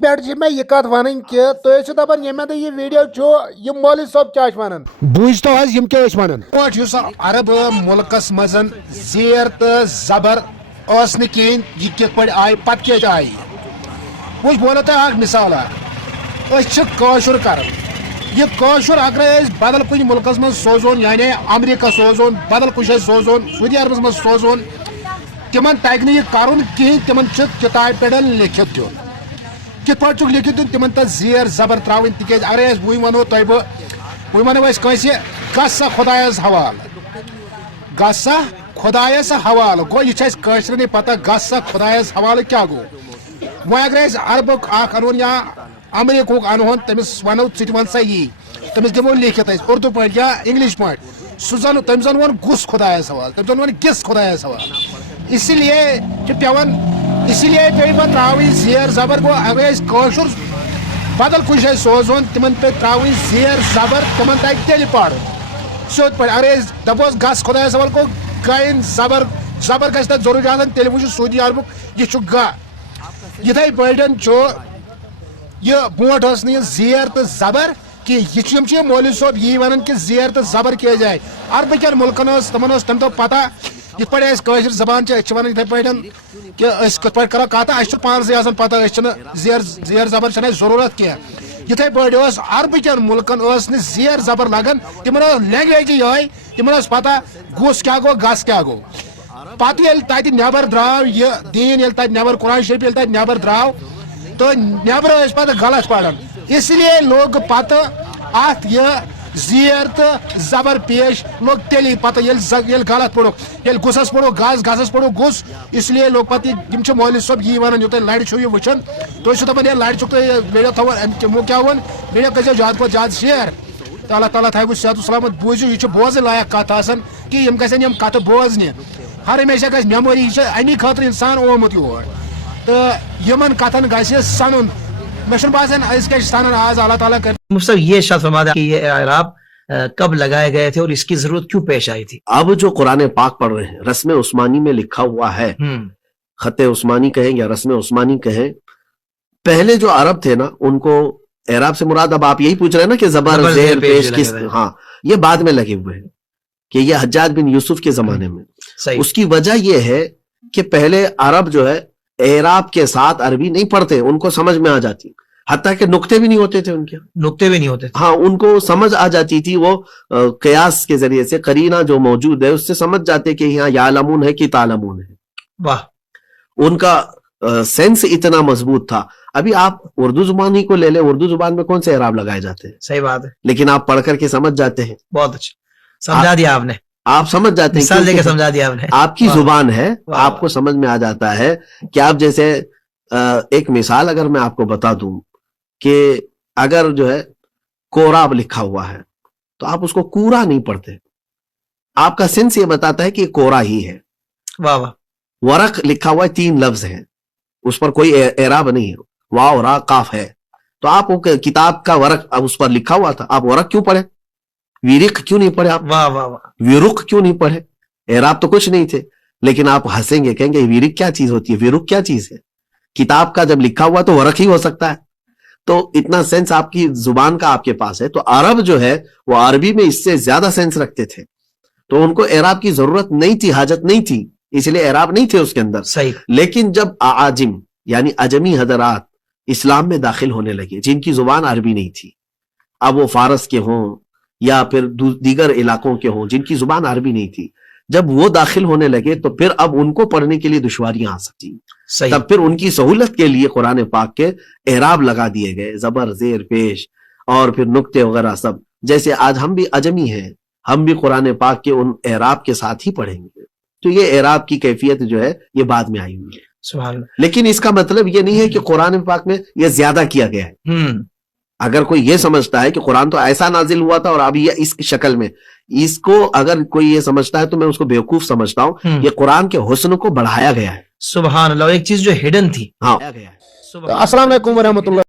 पे मैं यह कत वन कि तुम दपान ये मे यह वीडियो ये मौलवी साहब क्या वन बूझ तो क्या वन अरब मुल्कस मज जेर तो जबर कहें यह कित पे आय पत क्या आय वो बोलो तुम मिसाल कशुर कर यह कशुर अगर बदल कुछ मुल्कस मज सोजोन यानी अमरीका सोजोन बदल कुछ सोजोन सऊदी अरबस मज सोजोन तिमन तक यह कर कहें तिमन किताब पे लिखित दिन कित पे लिखित दिन तिमन तक जेर जबर त्रावन तिज अरे वो वनो तुम वो वनो गस खुदायस हवाल गस खुदायस हवाल गो यह पता गस खुदायस हवाल क्या गो वो अगर अरब अन या अमरीक अनहोन तमिस वनो वन सा यी तमिस दिमो लिखित उर्दू पे या इंग्लिश पे सह तम जन वन गुस खुदायस हवाल तम जन वन गिस खुदायस हवाल इसलिए पेवन इसलिए पे त्रावी जेर जबर गो अगर कशुर बदल कुछ सोजोन तिमन पे त्रावी जेर जबर तिमन तक तेल पढ़ सोद पे अगर दपोस गस खुदायस हवाल गो गन जबर जबर गस जरूरी आसान तेल वो सऊदी अरब यह ग इथे पे यह बोट जेर तो जबर कि यह मौलवी साहब यही वन कि जेर तो जबर क्या जाए अरब कन मुल्कन तमन तम दो पता इत पे कशर जबान वन इथे पे कि कत पे करो कत पानस पता जेर जेर जबर जरूरत क्या इथे पे अरब कन मुल्कन जेर जबर लगन तिमन लैंग्वेज ये तिमन पता गुस क्या गो गस क्या गो पत तत नबर द्राव यह दीन ये तत नबर कुरान शरीफ ये तत नबर द्राव तो नबर पे गलत पढ़ान इसलिए लोग पत अत यह जेर तो जबर पेश लोग तेली पता गलत पढ़ो ये गुसस पढ़ो गस गसस पढ़ो गुस इसलिए लोग पता मौलवी साहब यही वन जो लड़ छो वुचान तुम दपान ये लड़ चुक वीडियो थो क्या वन वीडियो कर ज्यादा पे ज्यादा शेयर तो अल्लाह ताला थो सेहत सलामत बूझो यह बोज लायक कत कि गम कत बोजन हर हमेशा गि मेमोरी अमी खतर इंसान ओमुत योर तो यमन कथन गि सनुन मे बासान सन आज अल्लाह ताला कर मुफ्ती साहब ये शायद फरमा कि ये एराब कब लगाए गए थे और इसकी जरूरत क्यों पेश आई थी। अब जो कुरान पाक पढ़ रहे हैं रस्म उस्मानी में लिखा हुआ है, खत उस्मानी कहें या रस्म उस्मानी कहें, पहले जो अरब थे ना उनको एराब से मुराद अब आप यही पूछ रहे हैं ना कि जबर जेर पेश किस, हाँ ये बाद में लगे हुए हैं कि ये हज्जाज बिन यूसुफ के जमाने में। उसकी वजह यह है कि पहले अरब जो है एराब के साथ अरबी नहीं पढ़ते, उनको समझ में आ जाती, हत्ता के नुक्ते भी नहीं होते थे उनके, नुक्ते भी नहीं होते थे। हाँ उनको समझ आ जाती थी, वो कयास के जरिए से करीना जो मौजूद है उससे समझ जाते कि यहाँ यालमून है कि तालमून है। वाह, उनका सेंस इतना मजबूत था। अभी आप उर्दू जुबान ही को ले ले, उर्दू जुबान में कौन से एराब लगाए जाते हैं, सही बात है, लेकिन आप पढ़ करके समझ जाते हैं। बहुत अच्छा समझा दिया आपने, आप समझ जाते हैं, मिसाल देके समझा दिया आपने, आपकी जुबान है, आपको समझ में आ जाता है कि आप जैसे एक मिसाल अगर मैं आपको बता दूं कि अगर जो है कोराब लिखा हुआ है तो आप उसको कूरा नहीं पढ़ते, आपका सेंस ये बताता है कि कोरा ही है। वाह वाह। वरक लिखा हुआ है, 3 लफ्ज है, उस पर कोई एराब नहीं है, वाव रा काफ है, तो आप किताब का वरक उस पर लिखा हुआ था, आप वरक क्यों पढ़े, विरिक क्यों नहीं पढ़े आप, वाह वाह वाह, विरुक क्यों नहीं पढ़े, एराब तो कुछ नहीं थे, लेकिन आप हंसेंगे कहेंगे विरिक क्या चीज होती है, विरुक क्या चीज है, किताब का जब लिखा हुआ तो वरक ही हो सकता है। तो इतना सेंस आपकी जुबान का आपके पास है। तो अरब जो है वो अरबी में इससे ज्यादा सेंस रखते थे, तो उनको एराब की जरूरत नहीं थी, हाजत नहीं थी, इसलिए एराब नहीं थे उसके अंदर। सही। लेकिन जब आजिम यानी अजमी हजरात इस्लाम में दाखिल होने लगे, जिनकी जुबान अरबी नहीं थी, अब वो फारस के हों या फिर दीगर इलाकों के हों जिनकी जुबान अरबी नहीं थी, जब वो दाखिल होने लगे तो फिर अब उनको पढ़ने के लिए दुश्वारियां आ सकती, तब फिर उनकी सहूलत के लिए कुरान पाक के एराब लगा दिए गए, जबर जेर पेश और फिर नुक्ते वगैरह सब। जैसे आज हम भी अजमी हैं, हम भी कुरान पाक के उन एराब के साथ ही पढ़ेंगे, तो ये एराब की कैफियत जो है ये बाद में आई हुई है। सुभान अल्लाह। लेकिन इसका मतलब ये नहीं है कि कुरान पाक में ये ज्यादा किया गया है। अगर कोई ये समझता है कि कुरान तो ऐसा नाजिल हुआ था और अभी ये इस शक्ल में, इसको अगर कोई ये समझता है तो मैं उसको बेवकूफ समझता हूँ। ये कुरान के हुस्न को बढ़ाया गया है। सुभान अल्लाह, एक चीज जो हिडन थी। हाँ, अस्सलाम वालेकुम व रहमतुल्लाह।